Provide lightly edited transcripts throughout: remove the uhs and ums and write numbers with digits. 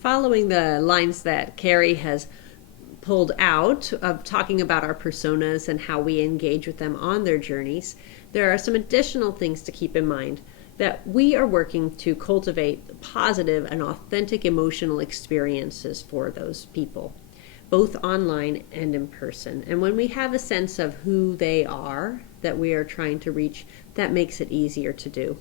Following the lines that Carrie has pulled out of talking about our personas and how we engage with them on their journeys, there are some additional things to keep in mind that we are working to cultivate positive and authentic emotional experiences for those people, both online and in person. And when we have a sense of who they are that we are trying to reach, that makes it easier to do.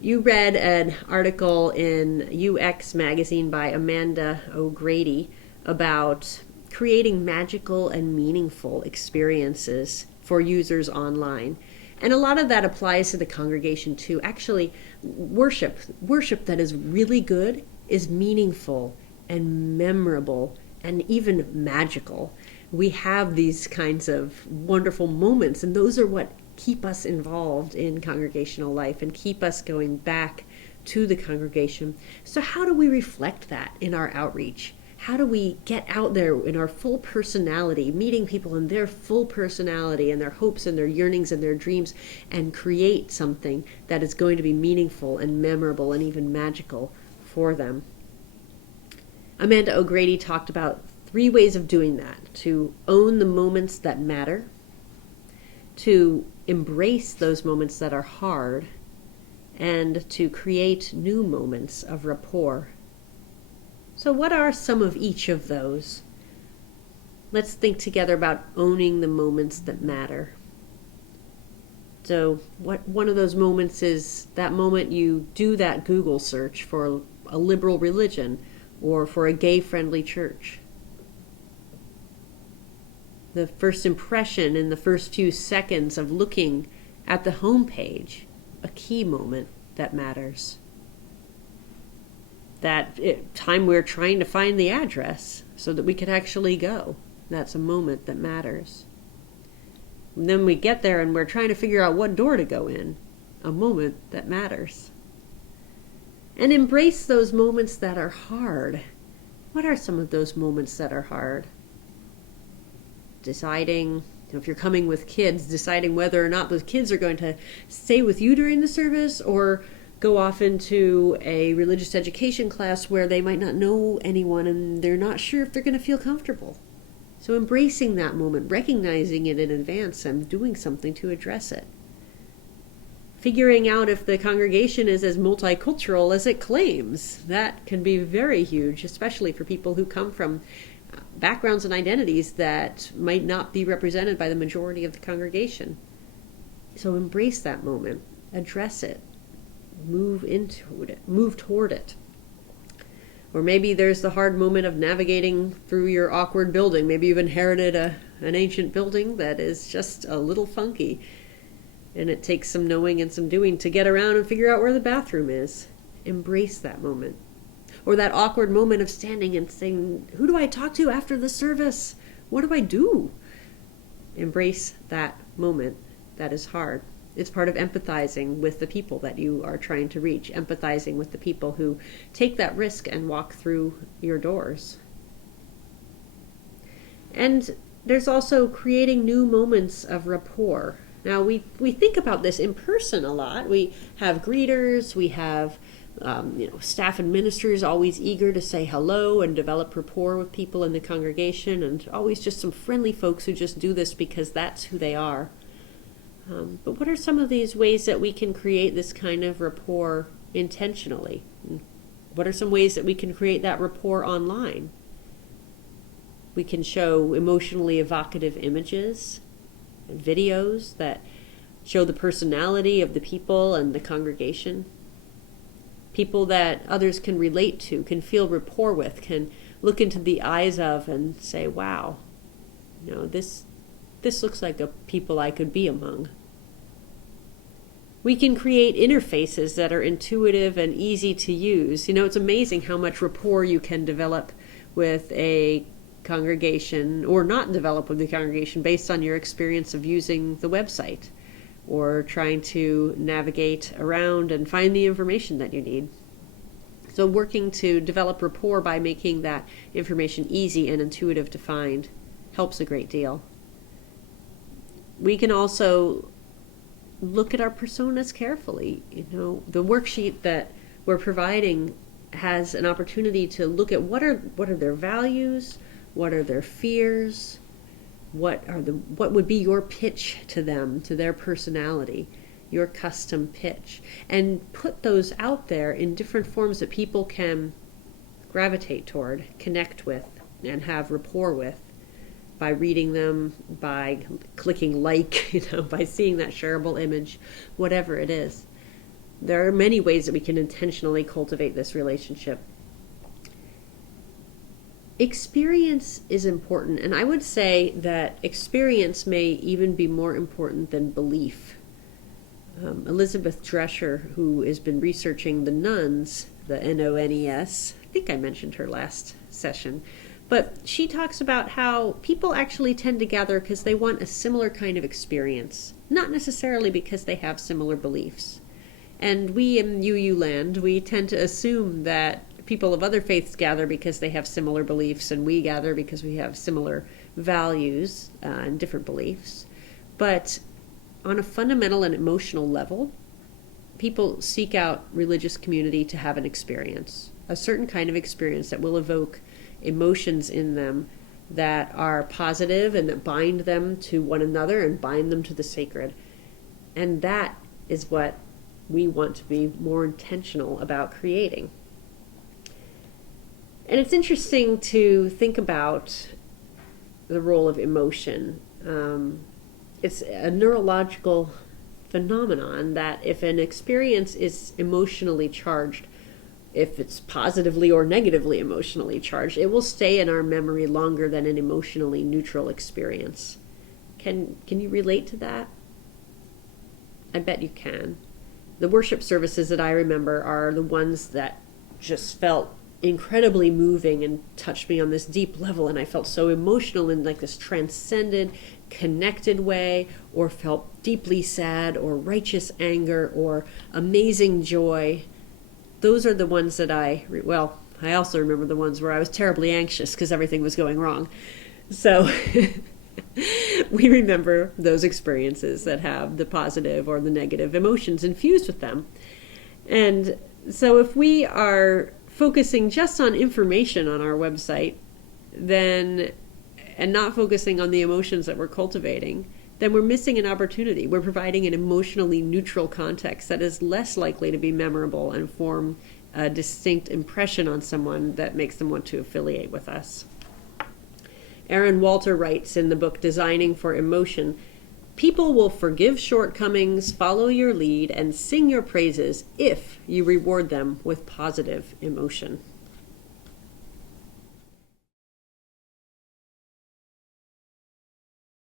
You read an article in UX magazine by Amanda O'Grady about creating magical and meaningful experiences for users online. And a lot of that applies to the congregation too. Actually, worship that is really good is meaningful and memorable and even magical. We have these kinds of wonderful moments, and those are what keep us involved in congregational life and keep us going back to the congregation. So how do we reflect that in our outreach? How do we get out there in our full personality, meeting people in their full personality and their hopes and their yearnings and their dreams, and create something that is going to be meaningful and memorable and even magical for them? Amanda O'Grady talked about 3 ways of doing that: to own the moments that matter, to embrace those moments that are hard, and to create new moments of rapport. So what are some of each of those? Let's think together about owning the moments that matter. So one of those moments is that moment you do that Google search for a liberal religion or for a gay-friendly church. The first impression in the first few seconds of looking at the homepage, a key moment that matters. That time we're trying to find the address so that we could actually go. That's a moment that matters. And then we get there and we're trying to figure out what door to go in. A moment that matters. And embrace those moments that are hard. What are some of those moments that are hard? Deciding, if you're coming with kids, deciding whether or not those kids are going to stay with you during the service or go off into a religious education class where they might not know anyone and they're not sure if they're going to feel comfortable. So embracing that moment, recognizing it in advance and doing something to address it. Figuring out if the congregation is as multicultural as it claims. That can be very huge, especially for people who come from backgrounds and identities that might not be represented by the majority of the congregation. So embrace that moment, address it, move toward it. Or maybe there's the hard moment of navigating through your awkward building. Maybe you've inherited an ancient building that is just a little funky, and it takes some knowing and some doing to get around and figure out where the bathroom is. Embrace that moment. Or that awkward moment of standing and saying, who do I talk to after the service? What do I do? Embrace that moment that is hard. It's part of empathizing with the people that you are trying to reach, empathizing with the people who take that risk and walk through your doors. And there's also creating new moments of rapport. Now, we think about this in person a lot. We have greeters, we have staff and ministers always eager to say hello and develop rapport with people in the congregation, and always just some friendly folks who just do this because that's who they are. But what are some of these ways that we can create this kind of rapport intentionally? What are some ways that we can create that rapport online? We can show emotionally evocative images and videos that show the personality of the people and the congregation. People that others can relate to, can feel rapport with, can look into the eyes of and say, wow, this looks like a people I could be among. We can create interfaces that are intuitive and easy to use. It's amazing how much rapport you can develop with a congregation or not develop with the congregation based on your experience of using the website or trying to navigate around and find the information that you need. So working to develop rapport by making that information easy and intuitive to find helps a great deal. We can also look at our personas carefully. The worksheet that we're providing has an opportunity to look at what are their values, what are their fears, what would be your pitch to them, to their personality, your custom pitch, and put those out there in different forms that people can gravitate toward, connect with, and have rapport with by reading them, by clicking like, by seeing that shareable image, whatever it is. There are many ways that we can intentionally cultivate this relationship. Experience is important, and I would say that experience may even be more important than belief. Elizabeth Drescher, who has been researching the nuns, the NONES, I think I mentioned her last session, but she talks about how people actually tend to gather because they want a similar kind of experience, not necessarily because they have similar beliefs. And we in UU land, we tend to assume that people of other faiths gather because they have similar beliefs, and we gather because we have similar values and different beliefs. But on a fundamental and emotional level, people seek out religious community to have an experience, a certain kind of experience that will evoke emotions in them that are positive and that bind them to one another and bind them to the sacred. And that is what we want to be more intentional about creating. And it's interesting to think about the role of emotion. It's a neurological phenomenon that if an experience is emotionally charged, if it's positively or negatively emotionally charged, it will stay in our memory longer than an emotionally neutral experience. Can you relate to that? I bet you can. The worship services that I remember are the ones that just felt incredibly moving and touched me on this deep level, and I felt so emotional in like this transcended, connected way, or felt deeply sad or righteous anger or amazing joy. Those are the ones that I also remember the ones where I was terribly anxious because everything was going wrong. So we remember those experiences that have the positive or the negative emotions infused with them. And so if we are focusing just on information on our website, then, and not focusing on the emotions that we're cultivating, then we're missing an opportunity. We're providing an emotionally neutral context that is less likely to be memorable and form a distinct impression on someone that makes them want to affiliate with us. Aaron Walter writes in the book Designing for Emotion, "People will forgive shortcomings, follow your lead, and sing your praises if you reward them with positive emotion."